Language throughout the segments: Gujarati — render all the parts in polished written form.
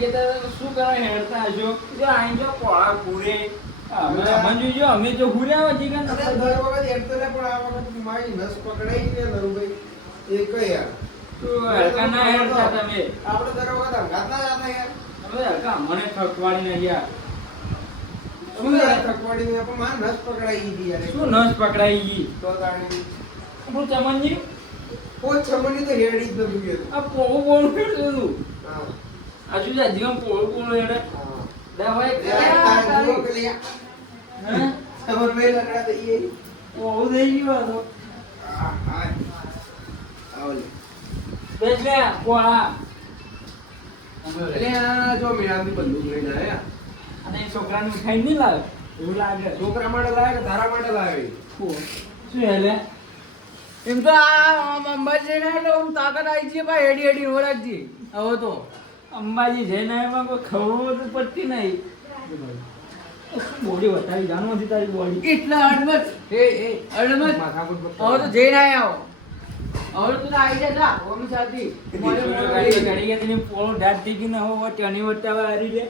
કે શું કરવા હેડતા હશો જો આઈ જો પોળા પૂરે અમે જો અમે જો હુર્યા હતી કે દર વખત હેડતો ને પણ આ વખત મારી નસ પકડાઈ ને નરુભાઈ એ કઈ યાર તું હલકા ના હેડતા તમે આપણે દર વખત અંગાત ના જાતા યાર હવે હલકા મને ઠકવાડી ના યાર શું યાર થકવાડી ને પણ મારી નસ પકડાઈ ગઈ યાર શું નસ પકડાઈ ગઈ તો તાણી હું ચમનજી પોચ છમણી તો હેડી જ નતું કે આ પોળું પોળું હેડતું તું હા આ શું છે જીવન પોળું પોળું હેડે હા લે ભાઈ યાર તારે જો કે લે હે ખબર ભાઈ લગડા દઈએ પોળું થઈ ગયું આ તો હા હા આવલે બેસ લે પોળા એટલે આ જો મેળાથી બંદૂક લઈને આયા અને એ છોકરાને મીઠાઈ નહીં લાવે એવું લાગે છોકરા માટે લાવે કે તારા માટે લાવે શું હેલે એમ તો આ અંબાજી જઈને એટલે આમ તાકાત આવી છે ભાઈ હેડી હેડી ઓળખજી હવે તો અંબાજી જઈને એમાં કોઈ ખબર તો પડતી નહીં બોડી વધારી જાણો હતી તારી બોડી એટલા અડમત અડમત માથાકૂટ હવે તો જઈને આયા હવે તો આવી જા જા ઓમ સાથી ગાડી ગયા તેની પોળો ડાટ થઈ ગઈ ને હવે ટની વટાવા હારી લે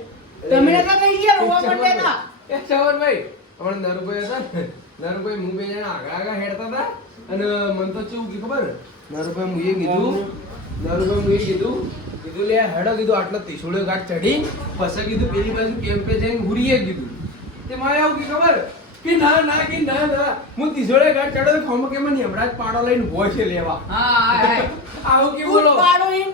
તમે નતા કહી ગયા રોવા પડે તા એ સવરભાઈ હમણાં નરુભાઈ હતા ને નરુભાઈ હું બે જણા આગળ હેડતા હતા અને મને તો કેવું કે ખબર નરુભાઈ મુએ કીધું લે હેડો કીધું આટલો ત્રિશુળે ઘાટ ચડી પછી કીધું પેલી બાજુ કેમ્પે જઈને હુરીએ કીધું તે મારે આવું કે ખબર કે ના હું ત્રિશુળે ઘાટ ચડ્યો તો ખોમ કે મને હમણાં જ પાડો લઈને ઉભો છે લેવા હા આવું કે બોલો પાડો ઈન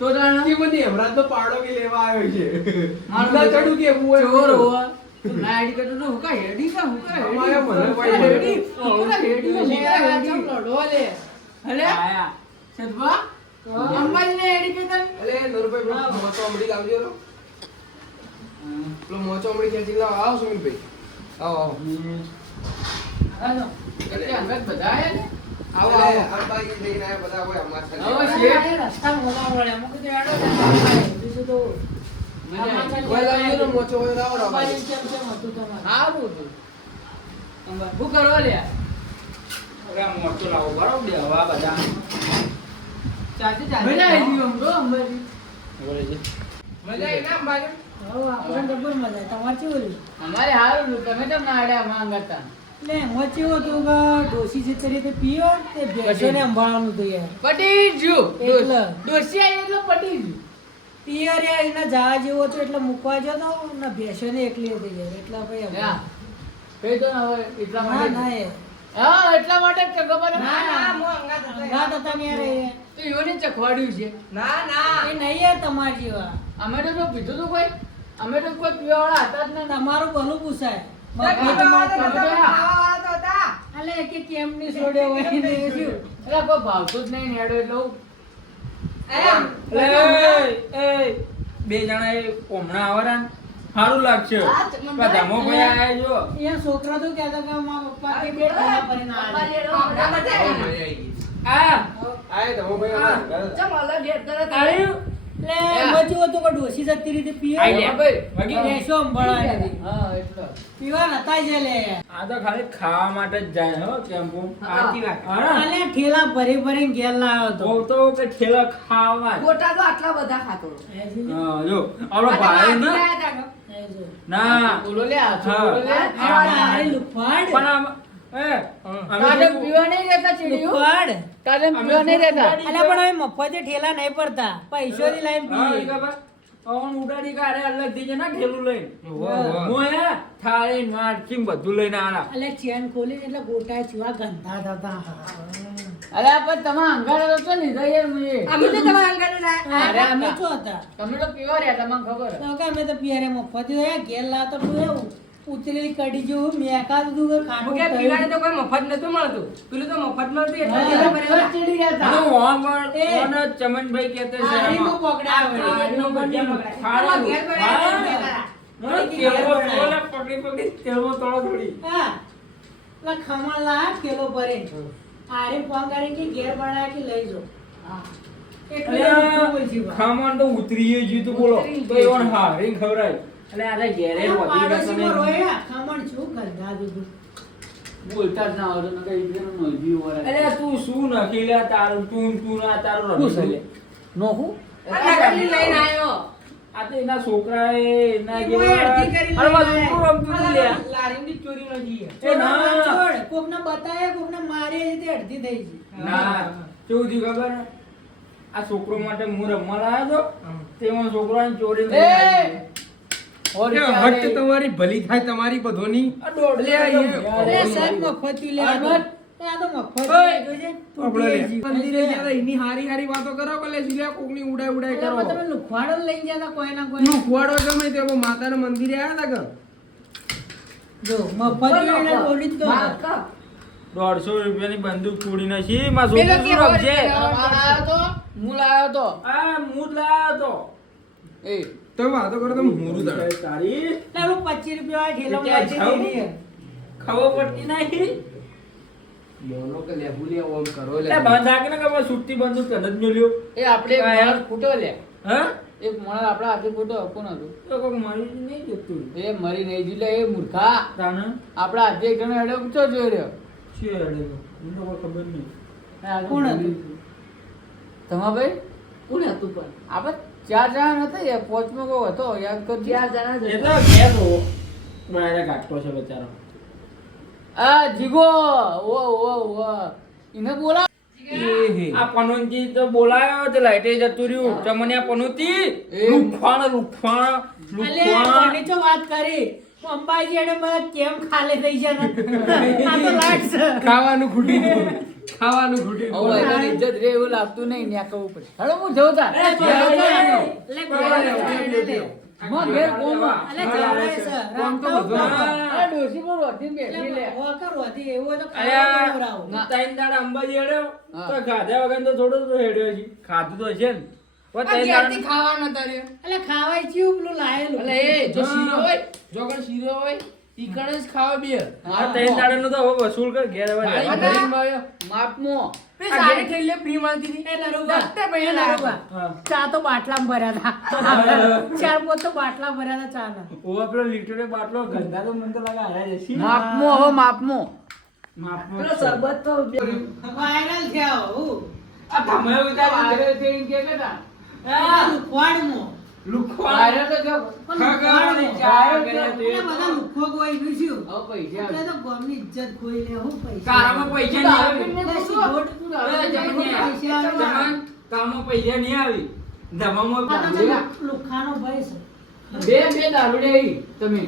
તો જાણ કે મને હમણાં જ તો પાડો કે લેવા આવ્યો છે મારું ના ચડું કે હું ચોર હોવા ના હેડી કરતો તો હુકા હેડી કા હુકા અમારે મને હુકા ભાઈ હેડી હુકા હેડી હુકા હેડી લડો લે હલે આયા સદવા અંબાજી ને હેડી કેતા અલે નરુભાઈ મોચો અમડી લાવજો રો પેલો મોચો અમડી ખેંચી લાવ આવો સુમિતભાઈ આવો હાલો એટલે અંગત બધા આયા ને આવો આવો અંબાજી જઈને આયા બધા હોય અમાર હવે સાથે શેઠ રસ્તા મોલા મળે અમુક તો હેડો બીજું તો કોઈ લાવજો ને મોચો હોય લાવો રો અંબાજી કેમ કેમ હતું તમારે સારું હતું અંબા હું કરો લ્યા હવે આ મોટો લાવો બરાબર બે હવા બધા ચાચી ચાચી મજા આવી ગઈ તો અંબાજી બોલે છે મજા આવી ના અંબાજી હવે આપણને જબર મજા આવે. તમારે કેવું રહ્યું? અમારે હારું હતું તમે કેમ ના આડ્યા માંગતા એટલે એમાં કેવું હતું કે ડોશી જતી રહી તે પીઓ તે ભેંસોને સંભાળવાનું હતું યાર. પટી જ્યું એટલે. ડોસી આવી એટલે પટી જ્યું પિયર યાર એના જવા જેવો હતો એટલે મૂકવા જતો ને ભેંસોને એકલી હતી યાર એટલે ભાઈ હવે. હા કઈ તો ના હોય એટલા ના માટે ના યાર. હા એટલા માટે જ તો ખબર ના ના અંગાત હતા ને યાર એ. તો યોને ચખવાડ્યું છે એ નહીં યાર તમારા જેવા. અમે તો જો પીધું તું કોઈ અમે તો કોઈ પીવાવાળા હતા જ નહીં તમારું ભલું પૂછાય. અલે કે કેમ ની છોડ્યો હોય ને એ શું? એટલે કોઈ ભાવતું જ નહીં ને હેડો એટલે હું એ બે જણા એ કોમણા આવરા સારું લાગશે ધમો ભાઈ આયા જો એ છોકરા તો કહેતા કે મારા પપ્પા કે બે ખાના ભરીને આવે. આ આય ધમો ભાઈ આવ્યું એટલે એમાં કેવું હતું કે ડોશી જતી રીતે પીએ આઈ લે. ભાઈ વગી ભેંસો સંભાળવાની હતી. હા એટલે પીવા નતા જ લે. આ તો ખાલી ખાવા માટે જ જાય હો કેમ્પો સાચી વાત. હા અલે ઠેલા ભરી ભરીને ઘેર લાવ્યો હતો. તો કે ઠેલા ખાવા જ. ગોટા તો આટલા બધા ખાતો એ જીજુ. હા જો આપણો ભાઈ ને એ જો. ના બોલો લે આ હા. બોલો લે આ મારી લુફાડ. પણ આમ એ તારે પીવા નહીં રહેતા ચીડિયું લુફાડ. તારે પીવા નહીં રહેતા અલે પણ હવે મફતે ઠેલા નહીં પડતા પૈસોથી લઈને પીએ. અવન ઉડાડી કાઢે અલગ થી છે ને ઠેલું લઈને વાહ. મોય થાળી મારચી બધું લઈને આલા અલે ચેન ખોલી એટલે ગોટા ચીવા ગંધા થતા. અરે પણ તમે અંગારા તો નહીં થઈ યાર મુજે અમે તો તમારા અંગારે લાયા. અરે અમે શું હતા? તમે તો પીવા રહ્યા તમને ખબર તો કે અમે તો પિયરે મફત હોય ઘેર લાવતો તું એવું ઉતરેલી કઢી જેવું મેકા દીધું કે ખાટું હું કે કર્યું. પીવાને તો કોઈ મફત નતું મળતું. પેલું તો મફત મળતું એટલે હા. પીવા ભરેલા. ચીડી ગયા હતા આનો વામણ એ. ઓને ચમનભાઈ કહેતે છે હારીનું પકડાવે. હારીનું પકડાવે. આમાં ઘેર બનાવ્યા હા. છે ખરા. મને કેવો ઓલા પકડી પકડી તેલમાં તળો થોડી હા એટલે ખમણ લા કિલો ભરે આરે ફોન કરીને કે ઘેર બનાવે કે લઈ જાઓ. એટલે બોલ જીવા. ખામણ તો ઉતરીએ જ તું બોલો ઉતરી તો એવન હારી ખવરાય એટલે આલે ઘેરે એના વધી ગયા પાડોશીમાં તમે રોયા, ખમણ શું ગંધા દીધું. બોલતા જ ના આવતો નકર ઈડેનો નોઈબી ઓરે અરે તું શું નખી લે તારું તું ના તારું શું છે રમી લે? નોખું અંગડી લઈને આવ્યો. આ તો એના છોકરાએ એના ઈ મોય અડધી કરી અરે વાહ, લઈને છોકરું રમતું હતું લ્યા. લારીની ચોરી નથી. એ ના. છોડ, કોકને બતાવે, કોકને મારે છે તે અડધી થઈ છે. ના કેવું થયું ખબર આ છોકરો માટે હું રમવા લાવ્યો હતો તેમાં છોકરાને ચોરી લઈને આવી. હટ તમારી ભલી થાય તમારી બધોની આ દોઢ લે, લે, અરે સાહેબ મફતિયું લે આ તો. આ તો મફત ઓય. જોજે, આપણે લે. તૂટી ગઈ. મંદિરે ગયા તા, એની હારી હારી વાતો કરો કે લે જુલિયા કોકની ઉડાઈ એટલે કરો તમે લુખવાડો લઈને ગયા તા કોઈ ના કોઈ. નું ખુવાડો ગમે તે બહુ માતાના મંદિરે આયા તા કે જો મફતિયું એને બોલી જ કહો. માર કર. 150 રૂપિયાની બંદૂક છોડીને શી માં પેલો છોકરું કે શું રમશે? લાયો તો હું લાયો તો આ મૂડ લાવ્યો હતો. એ તમે વાતો કરો તમે મોરું દાડો તારી એટલે પેલું 25 રૂપિયા ઠેલો ત્યાં મારી જાઉં? દીધી. ખબર પડતી નહીં. મોનો કે લેબુ લે ઓમ કરો લે એ બંધ આકે ને કે બસ છૂટતી બંદૂક તને જ મળ્યો. એ આપણે એક કાયા? માણસ ફૂટો લે હા? એક માણસ આપણા હાથે ફૂટો કોણ હતું તો કોક મારી નહીં જતું. એ મરી નહીં જીલે એ મૂર્ખા તાને આપણા હાથે એક જણો હેડો ઊંચો જોઈ રહ્યો છે અડેલો. મને તો કોઈ ખબર નહીં. કોણ હતું? તમા ભાઈ કોણ હતું પણ આપણે 4 જણા હતા યાર પોચમાં કોઈ હતો યાદ કરજો 4 જણા એ તો ઘેર રો. બહાર કાઢતો છે બચારો. આ જીગો ઓ ઓ ઓ ઇને બોલા આ પનોતી તો બોલાયો તો લાઈટે જતું રહ્યું. તમને આ પનોતી એ. લુખવાણ અલે કોની તો વાત કરી અંબાજી એને બધા કેમ ખાલે થઈ છે ને આ તો લાટ છે. ખાવાનું ખૂટી ગયું ખાવાનું ખૂટી ઓ ગયું એની ઇજ્જત રે એવું લાગતું નહીં ન્યા કહું પડે હેડો હું જઉં તાર અરે લે, જોડે. મો ઘેર કોમા અલે જોડે છે. રામતા ઉપર. અરે ડોસી પર વધી બેઠી લે એટલે વખર વધી એવું હોય તો અરે ખાવા બનાવરાવો. ના. ત્રણ દાડા અંબાજી હેડ્યો હા. તો ખાધા વગર તો થોડું તો હેડ્યો છે. ખાધું તો છે ને પણ ત્રણ ક્યાંથી દાડા- ખાવાનો તારે અલે ખાવાય ચિયું પેલું લાયેલું. એટલે એ જો શીરો હોય જો કણ શીરો હોય ઈ કણ જ ખાવા બે આ ત્રણ દાડાનું તો હવે વસૂલ કર ઘેર હવે ભાઈ જાય. ભરીને ભાઈ માપમો પે સારી થઈ લે ફ્રી મળતી હતી એ નરુબા. દત્તે ભાઈ એ લાવ્યા. નરુબા. હા. ચા તો બાટલામાં ભર્યા હતા 4 પોત તો બાટલા ભર્યા હતા ચાના. ઓવા પેલો લીટરે બાટલો ગંદા તો મને તો લાગે હારા જશે. માપમો હવે માપમો માપમાં પેલો છે. સરબત તો વાયરલ થયા હું. આ ધમાયો વિચાર્યું છે. વાયરલ થઈને કે કેતા આ લુખવાડમાં. લુખવાણ. વાયરલ તો જો પણ ખા લુખવાડમાં. ચા કર્યા તે. એટલે બધા લુખ્ખો ગોઈ ગયું છું. હવે પૈસા એટલે તો ગામની ઇજ્જત ખોઈ લે હું પૈસા. તારામાં પૈસા નહીં આવે. દેશી ગોટ. એ જમણિયા. પૈસા આવ્યા. જમણ, કામમાં પૈસા નહીં આવી. ધમામાં આ તો પૈસા. લુખ્ખાનો ભય છે. બે દારૂડે આવી તમે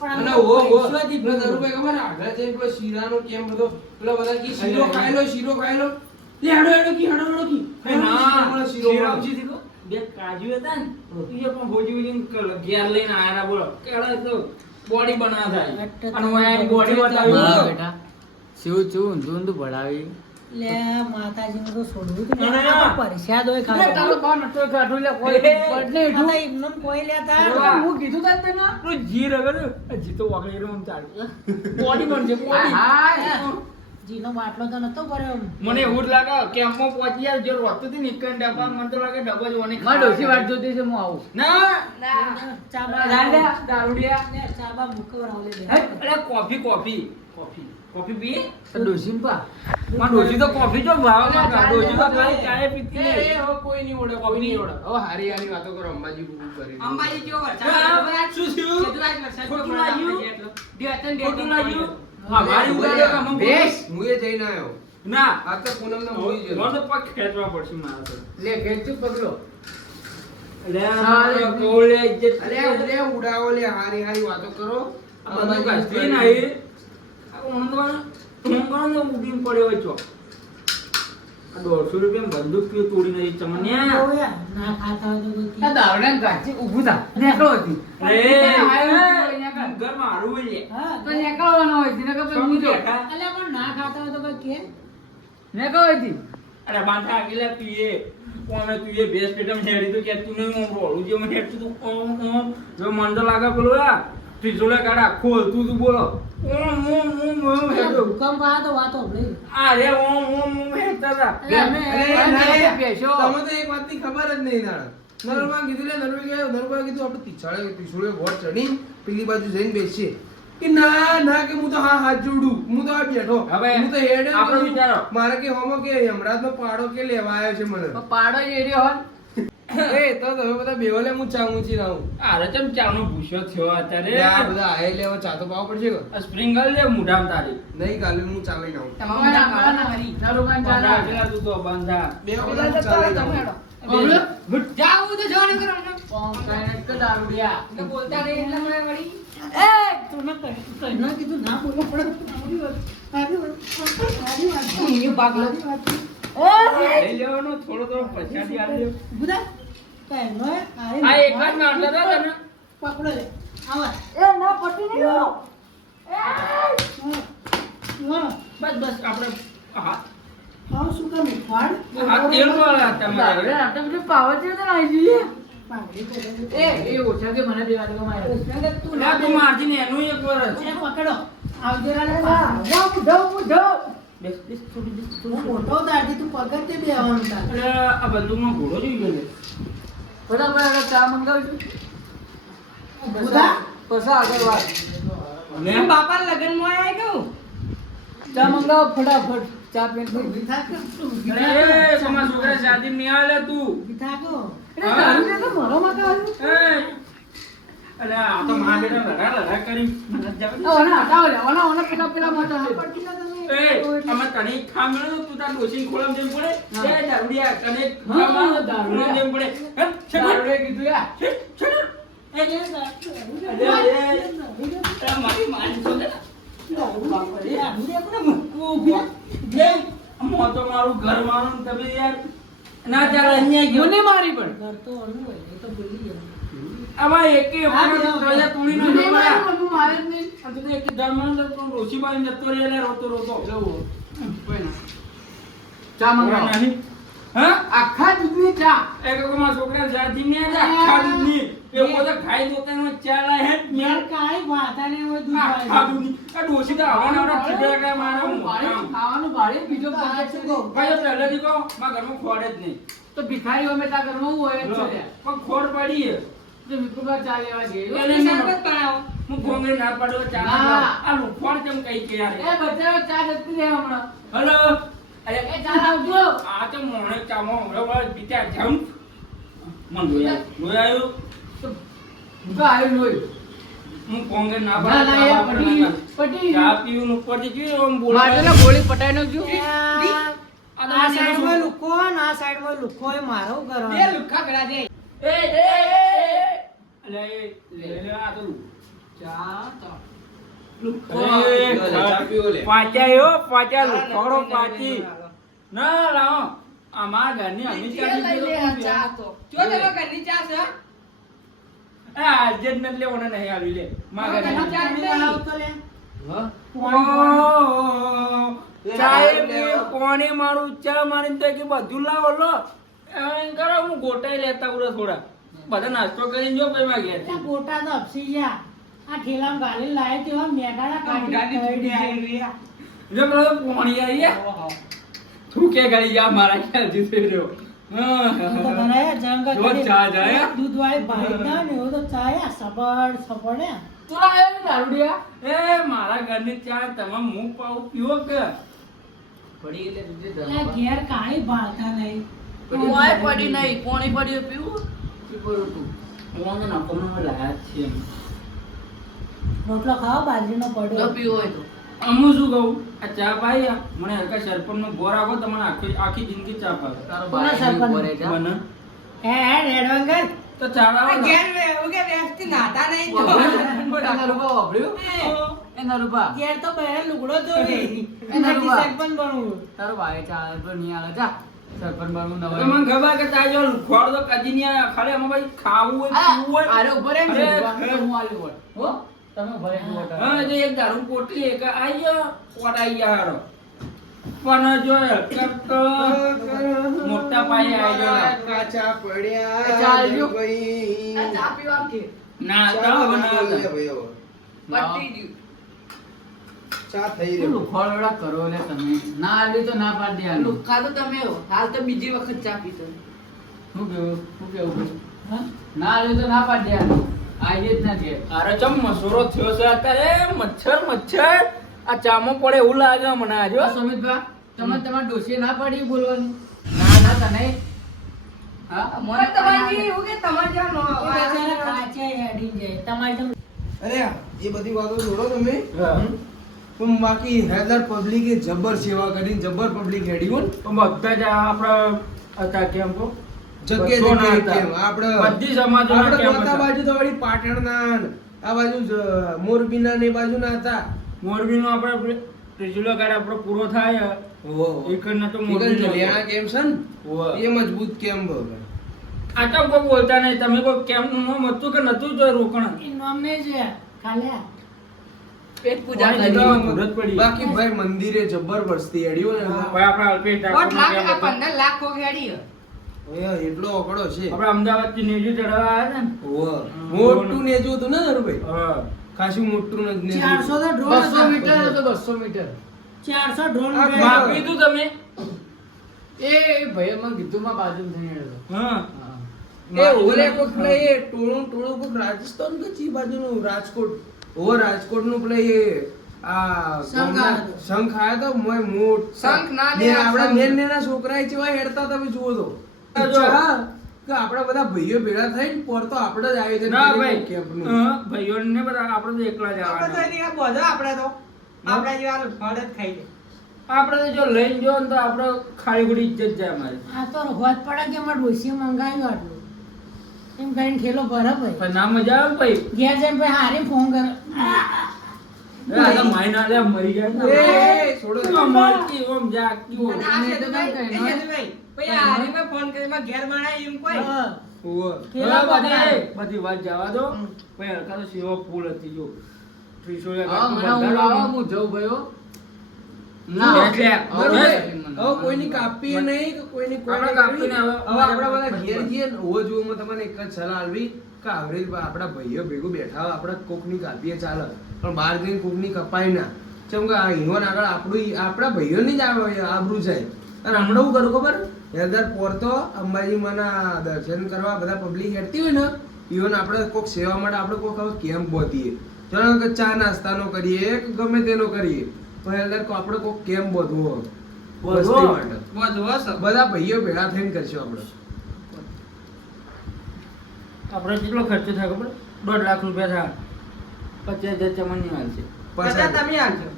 પણ અને આ ઓ ઓ પૈસાથી પેલો દરુભાઈ ખબર આગળ જઈને પેલો શીરાનો કેમ બધો પેલો બધા કી શીરો ખાઈ લો શીરો ખાઈ લો લે હેડો કી એ ના, મળે શીરો શીરામજી થી કહો, બે કાજુ હતા ને, ઈ પણ હોજી હોજીને ઘેર લઈને આયા તા, બોલો. કેળા તો બોડી બનાવવા થાય. અને હું આયા બોડી બતાવી. હા બેટા શું છું ઊંધું ભણાવી લે માતાજીનું તો છોડવું તું ના, ને. ના. આ તો પરસ્યા દોય ખાવા. તારો બા નતો કાઢું લે કોઈ પડને આ હેઠું. તો એમનેમ કોઈ લેતા. હા. હું કીધું તા તને પેલું જીર અગર જીતો વાગડી રહ્યો આમ ચાલે. બોડી બનશે બોડી. હા જીનો બાટલો તો નતો ભર્યો. મને એવું જ લાગે કેમ્પમાં પહોંચી યાર જો રોતું હતી ને એક જ ડબ્બા મને તો લાગે ડબ્બા જોવાની માર ડોસી વાટ જોતી છે હું આવું ના ચાબા લાલ્યા દારૂડિયા લે, ચાબા મુકવરાવ લે બે. અરે કોફી કોફી કોફી કોફી પીએ તો ડોસી પા માં ડોસી તો કોફી જો ભાવ માં ડોસી તો ખાલી ચાય પીતી એ નહીં. હવે કોઈ નહીં ઓળે કોઈ નહીં ઓળે હવે હારી હારી વાતો કરો અંબાજી બુક કરી અંબાજી જેવો હા, શું થયું? ખોટું લાગ્યું? ખોટું લાગ્યું? હા, મારી ઉડાડે કે અમુક બેસ. હું એ જઈને આવ્યો ના આ તો પૂનમ નો મૂવી મને જોયો તો પગ ખેંચવા પડશે મારા તો. લે ખેંચું પગલો અલ્યા, કોળે ઇજ્જત અલે ઉડે ઉડાવો લે હારી હારી વાતો કરો આ બધું કાઢી નહીં. આ ઊંધવાળો ઊંઘવાનો ઊભી પડ્યો હોય છો. આ 150 રૂપિયા બંદૂક પીઓ તોડી નહીં ચમન્યા. ઓયા, ના ખાતા હોય તો કોઈ કે. આ દારૂડિયા ગાચી ઊભું થા નેકળો હતી ઘર મારું હોય લે. હા, તો નેકળવાનો હોય છે નકર પછી મૂજો બેઠા. અલ્યા પણ ના ખાતા હોય તો કોઈ કે. નેકળો હતી અરે બાંધા આગેલા પીએ કોને તું એ ભેસ પેટમ હેડી તો કે તું નહીં હું રોળું જે મને હેડતું તું જો મન તો લાગે પેલું આ ત્રિશૂલે કાઢા ખોલ તું બોલો હેડો ભૂકંપ આવ્યો તો વાતો સાંભળી. આ રે ઓમ હેડતા હતા. અલ્યા અમે અરે, ના, બેસો. તમે તો એક વાતની ખબર જ નહીં દાડા નરવા કીધું લે નરવા કીધું આપણે તીછાળે વોટ ચડી પેલી બાજુ જઈને બેસીએ કે ના ના કે હું તો હા હાથ જોડું હું તો આ બેઠો હવે હું તો હેડે આપણો વિચારો. મારે કે હોમો કે હમણાં પાડો કે લેવા આવ્યો છે મને પાડો એરિયો હોય એ તો તમે બધા બેવલે હું ચા ઊંચી રહું અરે ચમ ચાનો ભૂસ્યો થયો આ અત્યારે બધા આયે લેવા ચા તો પાવ પડશે કે આ સ્પ્રિંગલ લે મુઢામ તારી નહીં કાલે હું ચા લઈને આવું તમારા કાળા હરી નરુકાન બંધા ચાલે પેલા તું તો બંધા બે વખત ચા લઈને આવું. જાવું તો જોડે કરો ને. કોમ કાઈ કે દારૂડિયા તો બોલતા નહીં એટલે મને વળી. તને કહીને કીધું ના બોલો પણ હું પાગલો. લઈ લેવાનો થોડો તો પછાડી આલજો બુધા કહેનો આ એક જ નાટક હતા તને પકડો લે આવા ના પટી નહીં હો. બસ બસ આપણે હા હા શું કામ ફાડ હા તેલ વાળા તમારે દારૂડિયા આટલું બધું પાવર છે તો નાઈ દીધી પાઘડી કરે એ ઓછા કે મને દેવા દો મારે તું ના તું મારજી ને એનું એક વર્ષ એને પકડો આવજો રાલે બેસ બેસ થોડી બેસ તું મોટો દાડી તું પકડ તે બેવાનું તાર અરે આ બંદૂકનો ઘોડો જોઈ ગયો લે ફટાફટ ચા મંગાવજો બુધા પછી આગળ વાત ને હું બાપા લગન માં આવી ગયું. ચા મંગાવો ફટાફટ ચા પીને ઊભી થાક તું ઊભી અરે થાક. તમારા છોકરા શાદી નહીં આલે તું ઊભી થાકો એટલે દારૂડિયા તો મારો માથે આવ્યું. એ અરે આ તો મા બેટા લડા કરી મને જાવ દે. ઓના હટાવો લે ઓના પેલા મોટા લે પડતી ના તમે એ અમે તને ખા મળ્યો તું તાર ડોશી ખોળમ જેમ પડે હા. એ દારૂડિયા તને હા, ખા દારૂડિયા. જેમ પડે હે છેડો દારૂડિયા કીધું યા છેડો એ મારી માન છો ને તો મારું ઘર મારું ને તમે યાર ના ચાલે અહીંયા ગયો મને મારી પણ ઘર તો ઓલું હોય એ તો ભૂલી ગયા આમાં એકે હા, પ્રજા તુણી નો મને મારી જોયા પણ મારે જ નહીં અને તું એક ધર્મ તો રોશી બાઈ જતો રહે ને રોતો રોતો કોઈ ના ચા મંગાવો નહીં હા આખા દૂધની ચા એક મારા છોકરા જાતી ને આખા દૂધની એ બધા ખાઈ જોતા ને ચા લાય હે યાર કાંઈ વાતાને હોય દૂધ આખા વાળી. દૂધની આ ડોશી તો આવા નવરા ચીડા કે મારા ખાવાનું ભાડે બીજો પચાસ શું કહું? ભાઈ પહેલેથી કહો મારા ઘરમાં ખોડે જ નહીં તો ભિખારી અમે તા ઘરમાં હોય જ છે લ્યા. પણ ખોડ પડી હે તો વિકુબા ચા લેવા ગઈ એને શરબત બનાવો. હું કોંગ્રેસ ના પાડો ચા ના. ના આ લુખવાડ કેમ કઈ કે યાર એ બચારો ચા જતી રહે હમણાં હેલો અરે એ ચા લાવજો આ તો મોણે ચામો હમણાં બીજા જાઉં મન જોયા તો આવ્યું હોય હું કોંગ્રેસ ના ના ના યાર પાડો પટી પટી ચા પીવું ઉપરથી જોયું આમ બોલે માટેલા ગોળી પટાઈ નાખજો આ સાઈડમાં લુકો હોય ને આ સાઈડમાં લુકો હોય મારો બે કરવાનો લુખ્ખા ભેળા છે. અલે લે લે આ તો ચા તો ચા પીવો લે. પાચ્યા લુખવાડો પાચી ના લાવો અમારા ઘરની અમી ચા લઈ લે આ ચા તો. જો તમે ઘરની ચા છે? આજે જ નથી લેવાનો નહીં આવી લે મારા ઘરની ચા નહીં. આવતો લે હા કોને મારું ચા મારીને તો કે બધું લાવો લો એમ કરો હું ગોટાઈ લેતા ઉડે થોડા બધા નાસ્તો કરીને જો પછી માં ઘેર આ ગોટા તો અપસી ગયા આ ઠેલામાં ગાલી લાય તેવા મેઘાના કાઢી મોઢાની કરી ચૂંટણી આવી. જો પેલો પોણી આવી ગયા તું કે ગળી જા મારા ખ્યાલથી થઈ રહ્યો તો બનાયા જંગલ જો ચા જાય. દૂધ વાળી ભાઈ ના ને એવો તો ચા યા સબડ સબડ હે તું લાવ્યો ને દારૂડિયા એ મારા ઘરની ચા તમે મું પાઉ પીવો કે પડી એટલે બીજે આ ઘેર કાંઈ ભાળતા નહીં ઓય પડી નહીં કોણી પડ્યું પીવું પીપરું તું ઓને નકોનો લાયા છે રોટલો ખાવા બાજરીનો પડ્યો પીવો હોય તો અમુ શું કહું આ ચા પાઈ મને હલકા સરપંચનો બોર આપો તમને આખી આખી જિંદગી ચા પાવે તારો કોના ભાઈ સરપંચ? બોરે જા મને હે રેડવંગર તો ચા આ લાવો ને. ઘેર એવું કે વ્યસ્તી નાતા નહીં તો. એના રૂપા વાપર્યું એના રૂપા ઘેર તો બહેર લુગડો ધોવી એના રૂપા. સરપંચ બનવું તારો ભાઈ ચાલ પર નહીં આવે જા સરપંચ બનવું તો નવાય મને ખબર કે તારે જો લુખવાડ તો કદી નહીં આવે. ખાલી આમાં ભાઈ ખાવું હોય પીવું હોય અરે ઉપર એમ છે અરે, તો હું આલ્યું હોય હો તમે ભરે હા જો એક દારૂ પોટલી એક આઈ ગયો પોટ આઈ ગયા હારો પણ જો કપ મોટા પાયે આઈ ગયો કાચા પડ્યા ચાલ્યો. ભાઈ. આ ચા પીવા કે ના તો ચા બનાવતા બનાવો લે ભાઈ હવે. પટી ગયું. ચા થઈ શું રહ્યો લુખવાડોડા કરો લે તમે ના આલ્યું તો ના પાડી દેવાનું લુખ્ખા તો તમે હો. હાલ તો બીજી વખત ચા પીતો. શું કેવું હા? ના આલ્યું તો ના પાડી દેવાનું આજે જ ના કે અરે ચમ મસૂરો થયો છે અત્યારે મચ્છર આ ચામો પડે એવું લાગે મને આજો જો સમિતભા તમે તમારા ડોશીએ ના પાડી બોલવાનું ના ના તને હા મને મને તમારી એવું કે તમારે જ્યાં એ બેચારા કાચે હેડી જાય તમારે જેમ અરે એ બધી વાતો છોડો તમે હા. પણ બાકી હૈદર પબ્લિકે જબર સેવા કરી જબર પબ્લિક હેડી હો ને. તો બધા જ આપણા હતા કેમ તો જગ્યાએ બસોના જગ્યાએ હતા. કેમ આપણે બધી સમાજોના આપણે કેમ્પ ગોતા હતા. બાજુ તો વળી પાટણના ને આ બાજુ મોરબીના ને એ બાજુના હતા. મોરબીનો આપણે ત્રિશુલા કાર્ડ આપણો પૂરો થાય એકડના તો મોરબીનો હતો. લેણા કેમ છે ને હોવે. એ મજબૂત કેમ આ તો કોઈ બોલતા નહીં તમે કોઈ કેમ્પનું નામ હતું કે નતું જો રોકણ એ નામ નહીં છે ખાલી પેટ પૂજા કોઈ કરી જગ્યાએ મુહૂર્ત પડી. બાકી ભાઈ મંદિરે જબર વસ્તી હેડી હો ને ભાઈ આપણા અલ્પેશ દોઢ ઠાકોરનો લાખ camp આ હતો. 15 લાખ કોક હેડી ઓય, એટલો આંકડો છે આપણે અમદાવાદથી નેજુ ચડાવવા આવ્યા હોવે. મોટું નેજું હતું ને નરુભાઈ હતા ને હા. ખાસું મોટું જ નેજું 400 તો ડ્રોન 200 હતા. મીટર હતો 200 મીટર 400 ડ્રોન આ ઉડાડ્યા. માપી તું તમે એ ભાઈએ મને કીધું માં બાજુ થઈને હતો હા એ ઓલે કોક પેલા એ ટોળું કોક રાજસ્થાન કે ચી બાજુનું રાજકોટ ઓવર રાજકોટનું પેલા એ આ શંખ આયો તો. શંખ આયો તો મોય મોટ શંખ ના ને લે, આપણા શંખ. નેન નેના છોકરાએ ચેવા હેડતા તમે જુઓ તો જો. ઈચ્છા કે આપણા બધા ભાઈઓ ભેગા થઈને પોર તો આપણે જ આયોજન ના કરીએ ભાઈ કેમ્પનું. હા, ભાઈઓને બધા આપણે તો એકલા જ આપણે તો આવવાના. એની આ બધા આપણે તો આપણા જેવા ફળ જ ખાઈ લે આપણે તો જો લઈને જો ને તો આપણે ખાલી ખોટી ઇજ્જત જાય અમારી. આ તો હોત પડે કે અમારે ડોશીએ મંગાવ્યું આટલું એમ કરીને ખેલો ભરે ભાઈ પણ ના મજા આવે ભાઈ. ઘેર જઈને ભાઈ હારે ફોન કરે એ આ તો માયના લે મરી ગયા ને. એ છોડો આમ મરતી, આમ જાગતી હોય. અને આ સેતુભાઈ, એ સેતુભાઈ, ભાઈ આ હારીમાં ફોન કરીને ઘેર બનાય એમ કોઈ હા. ઓવર. ખેલા હા, બધા. બધી વાત જવા દો. ભાઈ હરખા તો સેવા ફૂલ હતી જો. ત્રિશુળ હા મને હું લાવા હું જઉં ભાઈઓ એટલે, હવે કોઈની કાપીએ નહીં કે કોઈની આપણે કાપીને હવે આપણા બધા ઘેર જઈએ ને હોવો જોઈએ મેં તમને એક જ સલાહ આલવી કે આવરી આપણા ભાઈઓ ભેગું બેઠા હોય આપણે કોકની કાપીએ ચાલે પણ બહાર જઈને કોકની કપાય ના કેમ કે આ ઈવન આગળ આપણા ભાઈઓની જ આબરૂ જાય અને હમણાં હું કરું ખબર હેદર પોરતો અંબાજીમાંના દર્શન કરવા બધા પબ્લિક હેડતી હોય ને ઈવન આપણે કોક સેવા માટે આપણે કોક હવે કેમ્પ બોધીએ ચાલો કે ચા નાસ્તાનો કરીએ કે ગમે તેનો કરીએ તો હેદર આપણે કોક કેમ્પ બોધવો વસ્તી માટે બધા ભાઈઓ ભેગા થઈને કરશું આપણે આપણે કેટલો ખર્ચો થાય ખબર? 1.5 લાખ રૂપિયા થાય. 50,000 તમને હાલશે. બધા તમે આવજો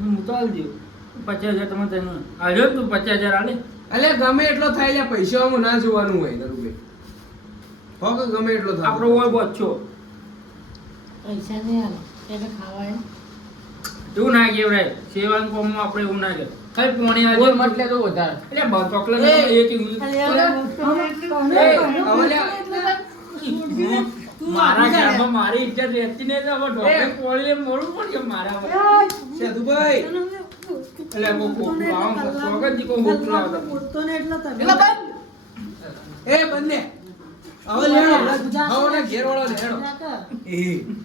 હું તો હાલ દઉં. 50,000 તમે તને હાલ્યો ને તું 50,000 હાલે. અલે ગમે એટલો થાય લ્યા પૈસામાં ના જોવાનું હોય નરુભાઈ હો કે ગમે એટલો થાય આપણો હોય બચ્ચો. પૈસા નહીં હાલે એટલે ખાવાય એવું ના કહેવાય. સેવાનું કામમાં આપણે એવું ના કહેવાય. ખાલી પોણી હાલે. કોઈ મત લેતો વધારે એટલે બસ ચોકલેટ એ, એક મારા ઘરમાં મારી ઇજ્જત રહેતી નહીં તો હવે ઢોકે પોળીએ મોડું પણ કેમ મારા પર? સેદુભાઈ એટલે કોક આમ સ્વાગત જી કોઈ હોતું ના આવતા. પેલા ભાઈ એ બંને હવે લેણો હવે ના ઘેર વાળો લેણો એ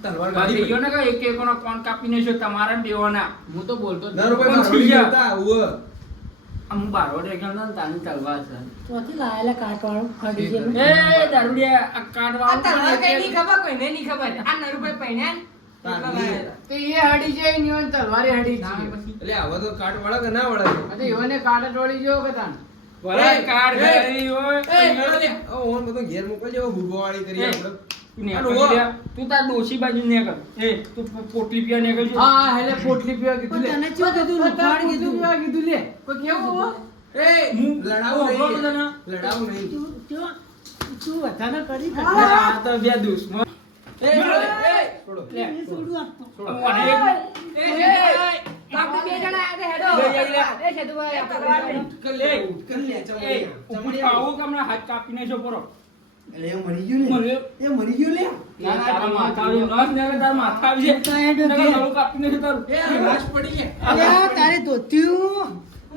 તલવાર બાકી ગાડી ગયો ને કે એક એકોનો કોણ કાપીને છે તમારા ને બેવાના. હું તો બોલતો જ નહીં. નરુભાઈ પણ મારોડી થઈ જતા ઉવ આમ બારો રેખલ ને તાની તલવાર છે. ચોથી લાયેલા કાટવાળું ફરી ગયેલું. એ દારૂડિયા આ કાઢવા આ તલવાર કઈ નહીં ખબર કોઈને નહીં ખબર આ નરુભાઈ પહેણ્યા ને એટલા લાયા. તો એ હડી જાય ને ઈવન તલવારે હડી જ છે. એટલે હવે તો કાટ વાળા કે ના વાળા અને ઈવને કાઢે ટોળી જો કે તાન વળાય એ, કાઢ એ, કરી હોય. એ હેડો લે ઓ ઓન બધો ઘેર મોકલજો ભૂગવાળી કરી એ, આપણે તું નેકળ લ્યા. તું તાર ડોશી બાજુ નેકળ. એ તું પોટલી પીવા નેકળ જો. હા હેલે પોટલી પીવા કીધું લે તને ચેવું કીધું? પોટલી કીધું? પીવા કીધું લે કોઈ કેવું હો? એ હું લડાવું બોલો નહીં તને. લડાવું નહીં તું વધારે કરી આ તો બે દુશ્મન. એ છોડો, એ છોડો લે. છોડું આપતો. અને એક આપણે બે જણા આયા તા, હેડો. લઈ આઈ લે. એ સેતુભાઈ, આ તલવાર લઈ. ઉઠકર લે ઉઠકર લે એ ચમડિયા ઉપર આવું કે હમણાં હાથ કાપીને જો પરો. એટલે એ મરી ગયું લે એ મરી ગયું લે ના, તારા માથાનું નસ ને તારા માથા આવી છે. તો હેડ નકર ઘેર. ગળું કાપીને છે તારું. એ લાશ પડી લે અલ્યા, તારે ધોતિયું.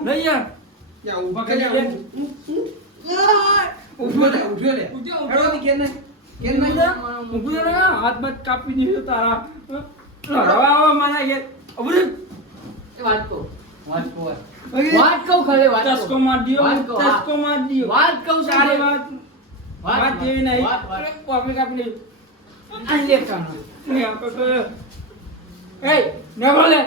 લઈ જા. યા ઉભા કરી લે ઉઠ્યો લે ઉઠ્યો લે ઉઠ્યો, હેડો ની કેન નહીં કેન ઊભું નહીં થા. ઊભું થા ને, હાથ બાથ કાપી દીધો તારા. લડવા આવો મારા ઘેર. ઊભું થા. એ વાત કહું વાત કહું ખરે વાત કહું. ચસ્કો માર દિયો, વાત કહું, હા. ચસ્કો માર દિયો. વાત કહું સારી સારી વાત. વાત જેવી નહીં. વાત. કોફી કાપી દે. આ લે કાના. ને આપણે તો- એ, ને બોલે.